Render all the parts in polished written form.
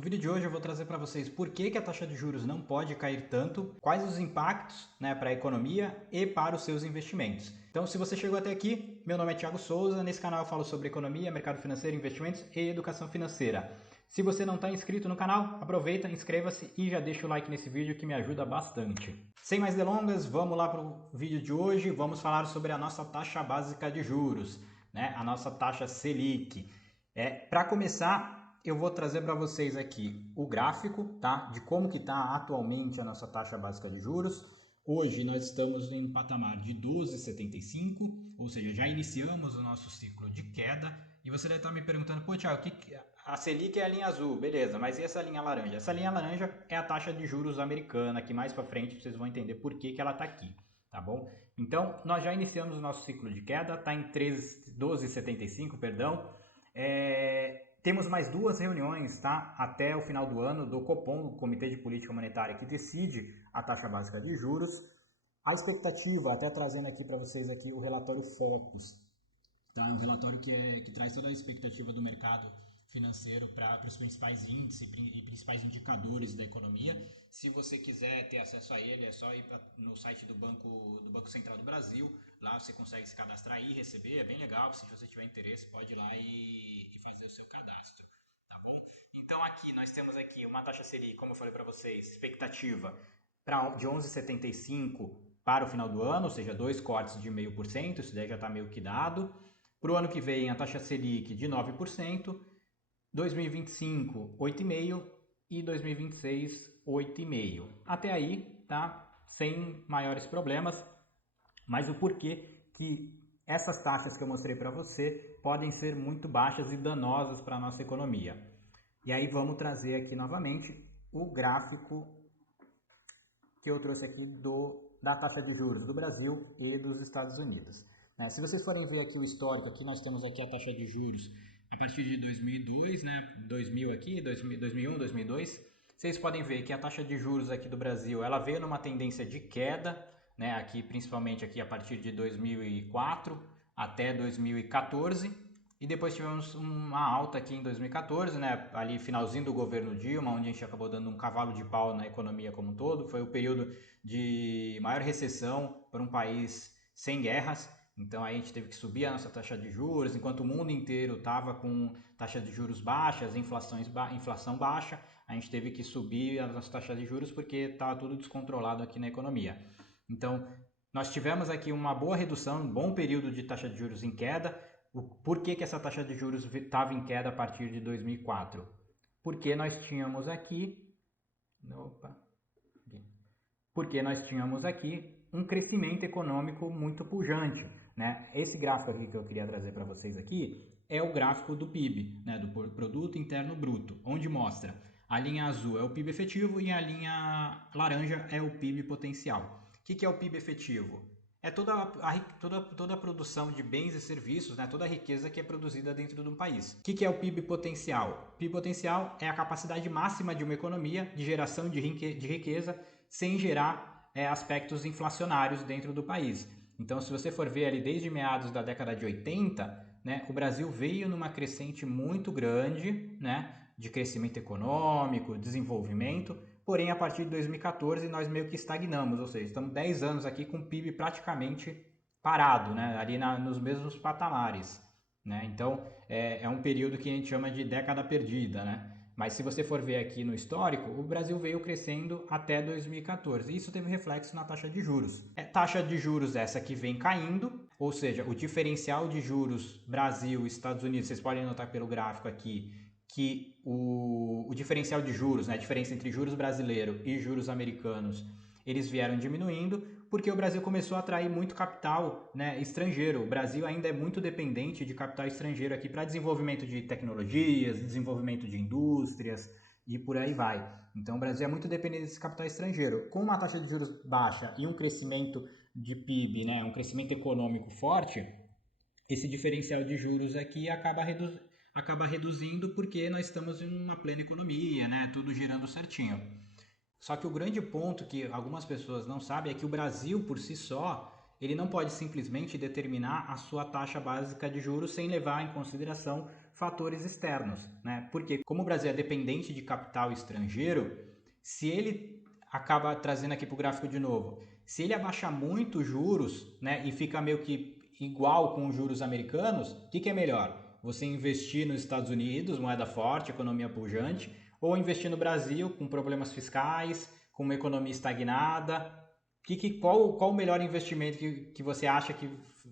No vídeo de hoje eu vou trazer para vocês por que a taxa de juros não pode cair tanto, quais os impactos para a economia e para os seus investimentos. Então, se você chegou até aqui, meu nome é Thiago Souza, nesse canal eu falo sobre economia, mercado financeiro, investimentos e educação financeira. Se você não está inscrito no canal, aproveita, inscreva-se e já deixa o like nesse vídeo que me ajuda bastante. Sem mais delongas, vamos lá para o vídeo de hoje, vamos falar sobre a nossa taxa básica de juros, a nossa taxa Selic. Para começar, eu vou trazer para vocês aqui o gráfico, tá, de como que está atualmente a nossa taxa básica de juros. Hoje nós estamos em um patamar de 12,75, ou seja, já iniciamos o nosso ciclo de queda. E você deve estar me perguntando, pô, Thiago, a Selic é a linha azul, beleza, mas e essa linha laranja? Essa linha laranja é a taxa de juros americana, que mais para frente vocês vão entender por que ela está aqui, tá bom? Então, nós já iniciamos o nosso ciclo de queda, está em 12,75, perdão. Temos mais duas reuniões, tá, até o final do ano do Copom, o Comitê de Política Monetária, que decide a taxa básica de juros. A expectativa, até trazendo aqui para vocês aqui o relatório Focus, tá? É um relatório que traz toda a expectativa do mercado financeiro para os principais índices e principais indicadores da economia. Se você quiser ter acesso a ele, é só ir no site do Banco Central do Brasil. Lá você consegue se cadastrar e receber, é bem legal. Se você tiver interesse, pode ir lá e fazer o seu cadastro. Tá bom? Então aqui nós temos aqui uma taxa Selic, como eu falei para vocês, expectativa de 11,75 para o final do ano, ou seja, 2 cortes de 0,5%, isso daí já está meio que dado. Para o ano que vem, a taxa Selic de 9%, 2025, 8,5% e 2026, 8,5%. Até aí, tá? Sem maiores problemas, mas o porquê que essas taxas que eu mostrei para você podem ser muito baixas e danosas para a nossa economia. E aí vamos trazer aqui novamente o gráfico que eu trouxe aqui da taxa de juros do Brasil e dos Estados Unidos. Se vocês forem ver aqui o histórico, aqui nós temos aqui a taxa de juros a partir de 2002, 2000 aqui, 2001, 2002. Vocês podem ver que a taxa de juros aqui do Brasil, ela veio numa tendência de queda, aqui principalmente aqui a partir de 2004 até 2014. E depois tivemos uma alta aqui em 2014, ali finalzinho do governo Dilma, onde a gente acabou dando um cavalo de pau na economia como um todo. Foi o período de maior recessão para um país sem guerras. Então a gente teve que subir a nossa taxa de juros, enquanto o mundo inteiro estava com taxa de juros baixas, inflação baixa, a gente teve que subir a nossa taxa de juros porque estava tudo descontrolado aqui na economia. Então nós tivemos aqui uma boa redução, um bom período de taxa de juros em queda. Por que essa taxa de juros estava em queda a partir de 2004? Porque nós tínhamos aqui... Porque nós tínhamos aqui um crescimento econômico muito pujante. Esse gráfico aqui que eu queria trazer para vocês aqui é o gráfico do PIB, do Produto Interno Bruto, onde mostra a linha azul é o PIB efetivo e a linha laranja é o PIB potencial. O que é o PIB efetivo? É toda a produção de bens e serviços, toda a riqueza que é produzida dentro de um país. O que é o PIB potencial? PIB potencial é a capacidade máxima de uma economia de geração de riqueza sem gerar aspectos inflacionários dentro do país. Então, se você for ver ali desde meados da década de 80, o Brasil veio numa crescente muito grande, de crescimento econômico, desenvolvimento, porém a partir de 2014 nós meio que estagnamos, ou seja, estamos 10 anos aqui com o PIB praticamente parado, ali nos mesmos patamares. Então é um período que a gente chama de década perdida, Mas se você for ver aqui no histórico, o Brasil veio crescendo até 2014 e isso teve reflexo na taxa de juros. Taxa de juros essa que vem caindo, ou seja, o diferencial de juros Brasil e Estados Unidos, vocês podem notar pelo gráfico aqui, que o diferencial de juros, a diferença entre juros brasileiro e juros americanos, eles vieram diminuindo porque o Brasil começou a atrair muito capital estrangeiro. O Brasil ainda é muito dependente de capital estrangeiro aqui para desenvolvimento de tecnologias, desenvolvimento de indústrias e por aí vai. Então o Brasil é muito dependente desse capital estrangeiro. Com uma taxa de juros baixa e um crescimento de PIB, um crescimento econômico forte, esse diferencial de juros aqui acaba reduzindo porque nós estamos em uma plena economia, tudo girando certinho. Só que o grande ponto que algumas pessoas não sabem é que o Brasil, por si só, ele não pode simplesmente determinar a sua taxa básica de juros sem levar em consideração fatores externos, né? Porque como o Brasil é dependente de capital estrangeiro, se ele acaba trazendo aqui para o gráfico de novo, se ele abaixar muito os juros, né, e fica meio que igual com os juros americanos, o que é melhor? Você investir nos Estados Unidos, moeda forte, economia pujante, ou investir no Brasil com problemas fiscais, com uma economia estagnada? Qual o melhor investimento que você acha que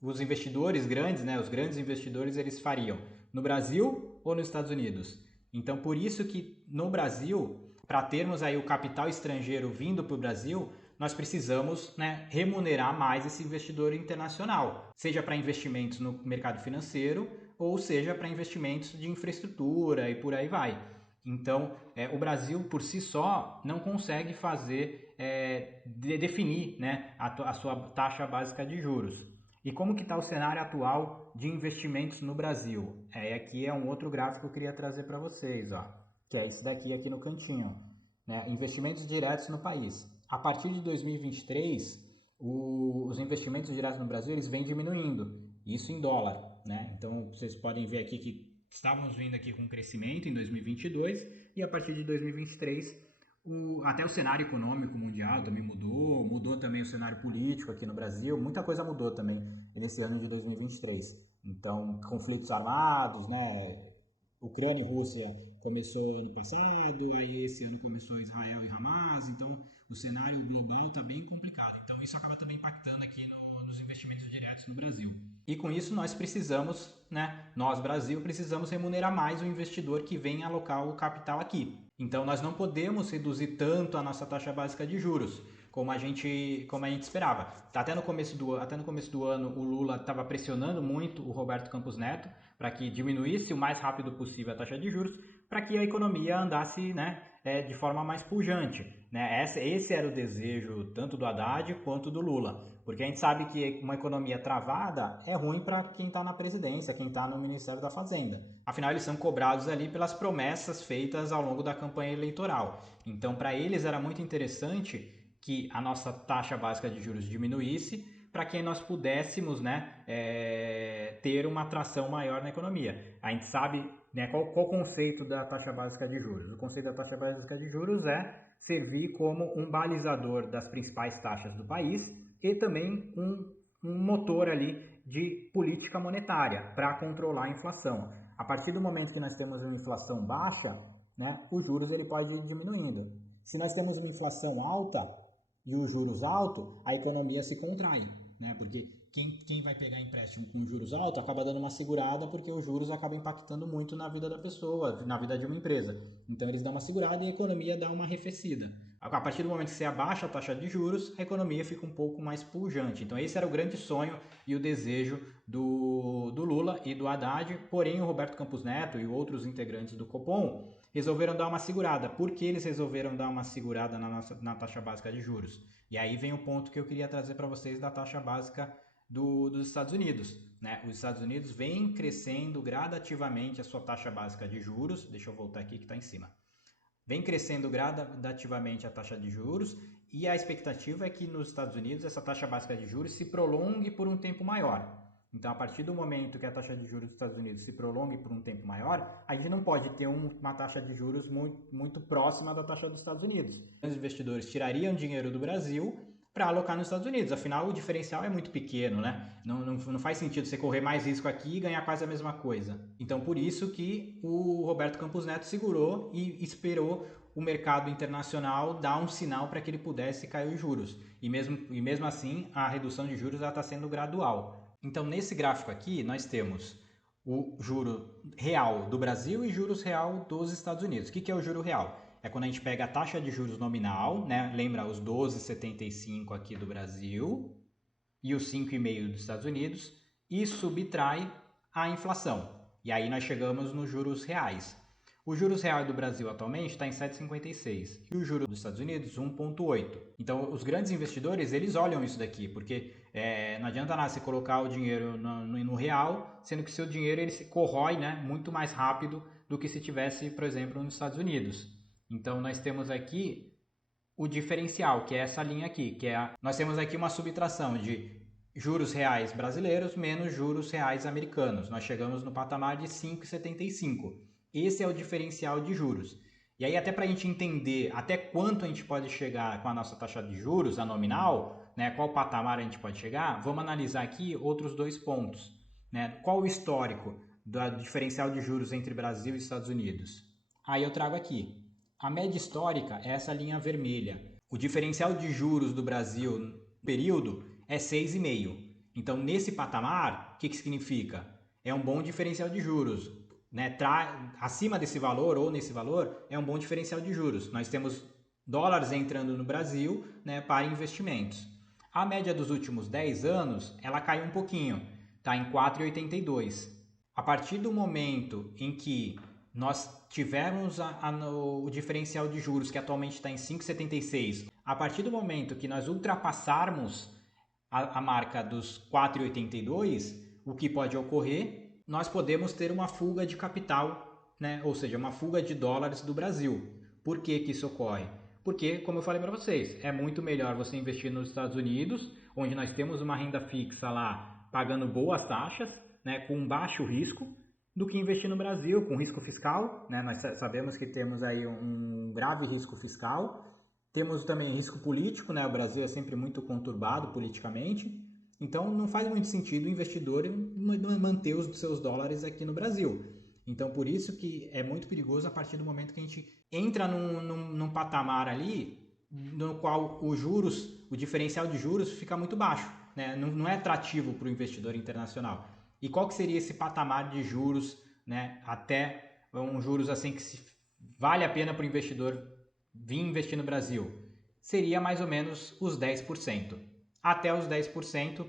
os investidores grandes, né, os grandes investidores, eles fariam? No Brasil ou nos Estados Unidos? Então, por isso que no Brasil, para termos aí o capital estrangeiro vindo para o Brasil, nós precisamos, né, remunerar mais esse investidor internacional, seja para investimentos no mercado financeiro ou seja para investimentos de infraestrutura e por aí vai. Então, o Brasil por si só não consegue fazer, definir, né, a sua taxa básica de juros. E como que está o cenário atual de investimentos no Brasil? Aqui é um outro gráfico que eu queria trazer para vocês, ó, que é esse daqui aqui no cantinho, né, investimentos diretos no país. A partir de 2023, os investimentos diretos no Brasil eles vêm diminuindo, isso em dólar, né? Então vocês podem ver aqui que estávamos vindo aqui com crescimento em 2022 e a partir de 2023 até o cenário econômico mundial também mudou também o cenário político aqui no Brasil, muita coisa mudou também nesse ano de 2023. Então, conflitos armados, né? Ucrânia e Rússia começou ano passado, aí esse ano começou Israel e Hamas, então o cenário global está bem complicado. Então isso acaba também impactando aqui nos investimentos diretos no Brasil. E com isso nós precisamos, né, nós Brasil, precisamos remunerar mais o investidor que vem alocar o capital aqui. Então nós não podemos reduzir tanto a nossa taxa básica de juros como a gente esperava. Até no começo do ano o Lula estava pressionando muito o Roberto Campos Neto para que diminuísse o mais rápido possível a taxa de juros, para que a economia andasse, né, de forma mais pujante. Né? Esse era o desejo tanto do Haddad quanto do Lula, porque a gente sabe que uma economia travada é ruim para quem está na presidência, quem está no Ministério da Fazenda. Afinal, eles são cobrados ali pelas promessas feitas ao longo da campanha eleitoral. Então, para eles era muito interessante que a nossa taxa básica de juros diminuísse, para que nós pudéssemos, né, ter uma atração maior na economia. A gente sabe, né, qual o conceito da taxa básica de juros. O conceito da taxa básica de juros é servir como um balizador das principais taxas do país e também um motor ali de política monetária para controlar a inflação. A partir do momento que nós temos uma inflação baixa, né, os juros ele pode ir diminuindo. Se nós temos uma inflação alta e os juros altos, a economia se contrai, né? Porque quem vai pegar empréstimo com juros altos acaba dando uma segurada, porque os juros acabam impactando muito na vida da pessoa, na vida de uma empresa. Então eles dão uma segurada e a economia dá uma arrefecida. A partir do momento que você abaixa a taxa de juros, a economia fica um pouco mais pujante. Então esse era o grande sonho e o desejo do Lula e do Haddad, porém o Roberto Campos Neto e outros integrantes do Copom resolveram dar uma segurada. Por que eles resolveram dar uma segurada na taxa básica de juros? E aí vem o ponto que eu queria trazer para vocês da taxa básica dos Estados Unidos. Né? Os Estados Unidos vêm crescendo gradativamente a sua taxa básica de juros. Deixa eu voltar aqui que está em cima. Vem crescendo gradativamente a taxa de juros e a expectativa é que nos Estados Unidos essa taxa básica de juros se prolongue por um tempo maior. Então, a partir do momento que a taxa de juros dos Estados Unidos se prolongue por um tempo maior, a gente não pode ter uma taxa de juros muito próxima da taxa dos Estados Unidos. Os investidores tirariam dinheiro do Brasil para alocar nos Estados Unidos. Afinal, o diferencial é muito pequeno, né? Não faz sentido você correr mais risco aqui e ganhar quase a mesma coisa. Então, por isso que o Roberto Campos Neto segurou e esperou o mercado internacional dar um sinal para que ele pudesse cair os juros. E mesmo assim, a redução de juros está sendo gradual. Então, nesse gráfico aqui, nós temos o juro real do Brasil e juros real dos Estados Unidos. O que é o juro real? É quando a gente pega a taxa de juros nominal, né? Lembra os 12,75 aqui do Brasil e os 5,5 dos Estados Unidos e subtrai a inflação. E aí nós chegamos nos juros reais. O juros real do Brasil atualmente está em 7,56 e o juro dos Estados Unidos 1,8. Então os grandes investidores eles olham isso daqui, porque não adianta nada você colocar o dinheiro no real, sendo que seu dinheiro ele se corrói, né, muito mais rápido do que se tivesse, por exemplo, nos Estados Unidos. Então nós temos aqui o diferencial, que é essa linha aqui, nós temos aqui uma subtração de juros reais brasileiros menos juros reais americanos. Nós chegamos no patamar de 5,75. Esse é o diferencial de juros. E aí, até para a gente entender até quanto a gente pode chegar com a nossa taxa de juros, a nominal, né, qual patamar a gente pode chegar, vamos analisar aqui outros dois pontos. Né? Qual o histórico do diferencial de juros entre Brasil e Estados Unidos? Aí eu trago aqui. A média histórica é essa linha vermelha. O diferencial de juros do Brasil no período é 6,5. Então, nesse patamar, o que significa? É um bom diferencial de juros. Né? Acima desse valor ou nesse valor, é um bom diferencial de juros. Nós temos dólares entrando no Brasil, né, para investimentos. A média dos últimos 10 anos, ela caiu um pouquinho, está em 4,82. A partir do momento em que nós tivemos o diferencial de juros, que atualmente está em 5,76, a partir do momento que nós ultrapassarmos a marca dos 4,82, o que pode ocorrer? Nós podemos ter uma fuga de capital, né? Ou seja, uma fuga de dólares do Brasil. Por que isso ocorre? Porque, como eu falei para vocês, é muito melhor você investir nos Estados Unidos, onde nós temos uma renda fixa lá pagando boas taxas, né, com baixo risco, do que investir no Brasil com risco fiscal. Né? Nós sabemos que temos aí um grave risco fiscal. Temos também risco político, né? O Brasil é sempre muito conturbado politicamente. Então, não faz muito sentido o investidor manter os seus dólares aqui no Brasil. Então, por isso que é muito perigoso a partir do momento que a gente entra num patamar ali no qual o diferencial de juros fica muito baixo. Né? Não é atrativo para o investidor internacional. E qual que seria esse patamar de juros, né? Até um juros assim que vale a pena para o investidor vir investir no Brasil? Seria mais ou menos os 10%. Até os 10%,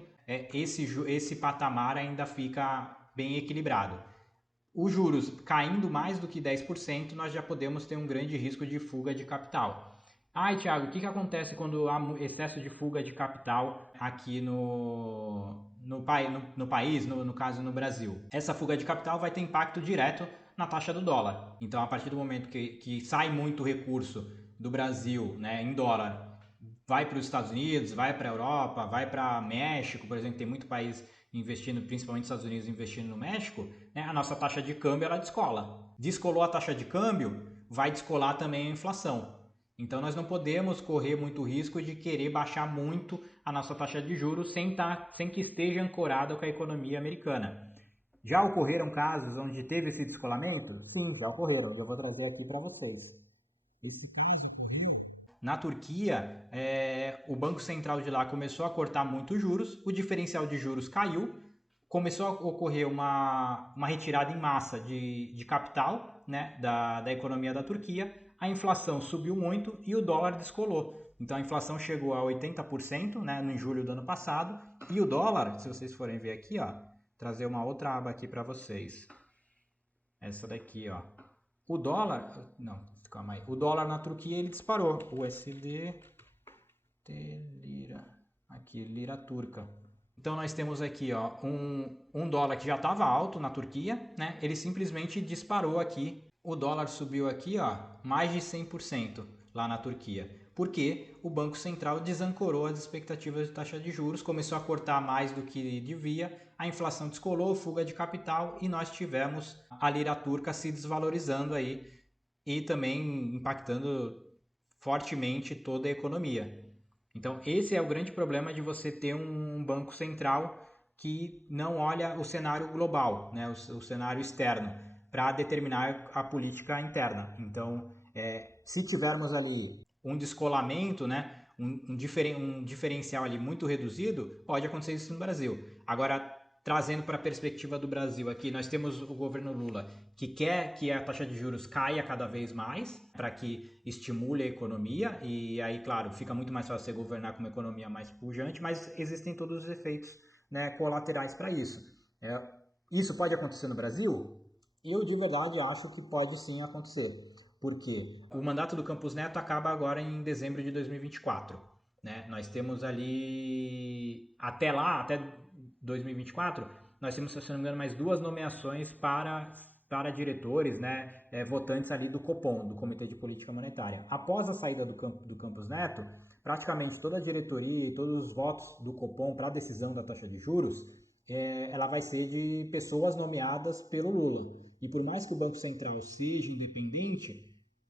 esse patamar ainda fica bem equilibrado. Os juros caindo mais do que 10%, nós já podemos ter um grande risco de fuga de capital. Thiago, o que acontece quando há excesso de fuga de capital aqui no país, no caso no Brasil? Essa fuga de capital vai ter impacto direto na taxa do dólar. Então, a partir do momento que sai muito recurso do Brasil, né, em dólar, vai para os Estados Unidos, vai para a Europa, vai para México, por exemplo, tem muito país investindo, principalmente Estados Unidos investindo no México, né, a nossa taxa de câmbio ela descola. Descolou a taxa de câmbio, vai descolar também a inflação. Então nós não podemos correr muito risco de querer baixar muito a nossa taxa de juros sem que esteja ancorada com a economia americana. Já ocorreram casos onde teve esse descolamento? Sim, já ocorreram. Eu vou trazer aqui para vocês. Esse caso ocorreu na Turquia. O Banco Central de lá começou a cortar muito juros, o diferencial de juros caiu, começou a ocorrer uma retirada em massa de capital, né, da economia da Turquia, a inflação subiu muito e o dólar descolou. Então a inflação chegou a 80%, né, em julho do ano passado, e o dólar, se vocês forem ver aqui, ó, trazer uma outra aba aqui para vocês. Essa daqui, ó. O dólar, não, calma aí. O dólar na Turquia ele disparou. USD lira, aqui lira turca. Então nós temos aqui, ó, um dólar que já estava alto na Turquia, né? Ele simplesmente disparou aqui. O dólar subiu aqui, ó, mais de 100% lá na Turquia. Porque o Banco Central desancorou as expectativas de taxa de juros, começou a cortar mais do que devia, a inflação descolou, fuga de capital e nós tivemos a lira turca se desvalorizando aí e também impactando fortemente toda a economia. Então esse é o grande problema de você ter um banco central que não olha o cenário global, né, o cenário externo, para determinar a política interna. Então, se tivermos ali um descolamento, né, um diferencial ali muito reduzido, pode acontecer isso no Brasil. Agora, trazendo para a perspectiva do Brasil aqui, nós temos o governo Lula que quer que a taxa de juros caia cada vez mais para que estimule a economia e aí, claro, fica muito mais fácil você governar com uma economia mais pujante, mas existem todos os efeitos, né, colaterais para isso. Isso pode acontecer no Brasil? Eu de verdade acho que pode sim acontecer, porque o mandato do Campos Neto acaba agora em dezembro de 2024. Né? Nós temos ali, até 2024, nós temos, se não me engano, mais 2 nomeações para para diretores, né, votantes ali do Copom, do Comitê de Política Monetária. Após a saída do Campos Neto, praticamente toda a diretoria e todos os votos do Copom para a decisão da taxa de juros, ela vai ser de pessoas nomeadas pelo Lula. E por mais que o Banco Central seja independente,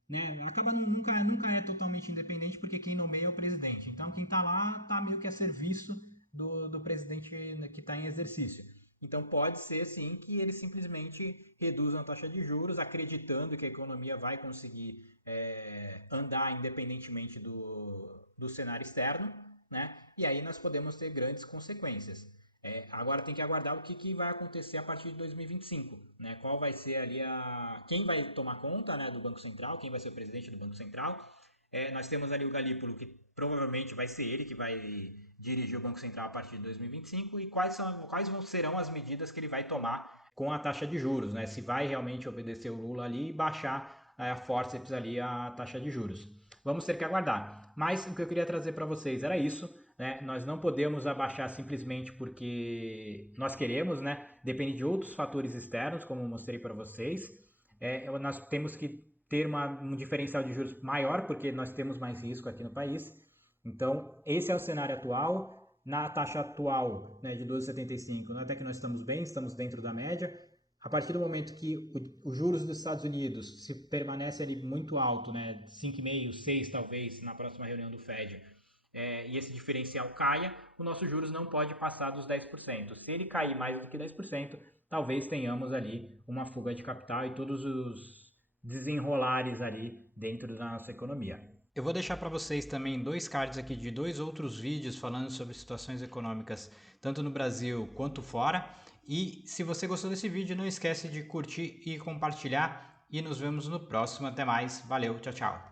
né, acaba nunca é totalmente independente, porque quem nomeia é o presidente. Então quem está lá está meio que a serviço do presidente que está em exercício. Então pode ser sim que eles simplesmente reduzam a taxa de juros, acreditando que a economia vai conseguir andar independentemente do cenário externo, né? E aí nós podemos ter grandes consequências. Agora tem que aguardar o que vai acontecer a partir de 2025, né? Qual vai ser ali quem vai tomar conta, né, do Banco Central, quem vai ser o presidente do Banco Central. Nós temos ali o Galípolo, que provavelmente vai ser ele que vai dirigir o Banco Central a partir de 2025, e quais serão as medidas que ele vai tomar com a taxa de juros, né? Se vai realmente obedecer o Lula ali e baixar a forceps ali a taxa de juros. Vamos ter que aguardar. Mas o que eu queria trazer para vocês era isso. Né? Nós não podemos abaixar simplesmente porque nós queremos, né? Depende de outros fatores externos, como eu mostrei para vocês. Nós temos que ter um diferencial de juros maior, porque nós temos mais risco aqui no país. Então, esse é o cenário atual. Na taxa atual, né, de 12,75, até que nós estamos bem, estamos dentro da média. A partir do momento que os juros dos Estados Unidos se permanece ali muito alto, né, 5,5%, 6% talvez, na próxima reunião do Fed, e esse diferencial caia, o nosso juros não pode passar dos 10%. Se ele cair mais do que 10%, talvez tenhamos ali uma fuga de capital e todos os desenrolares ali dentro da nossa economia. Eu vou deixar para vocês também 2 cards aqui de 2 outros vídeos falando sobre situações econômicas, tanto no Brasil quanto fora. E se você gostou desse vídeo, não esquece de curtir e compartilhar. E nos vemos no próximo. Até mais. Valeu, tchau, tchau.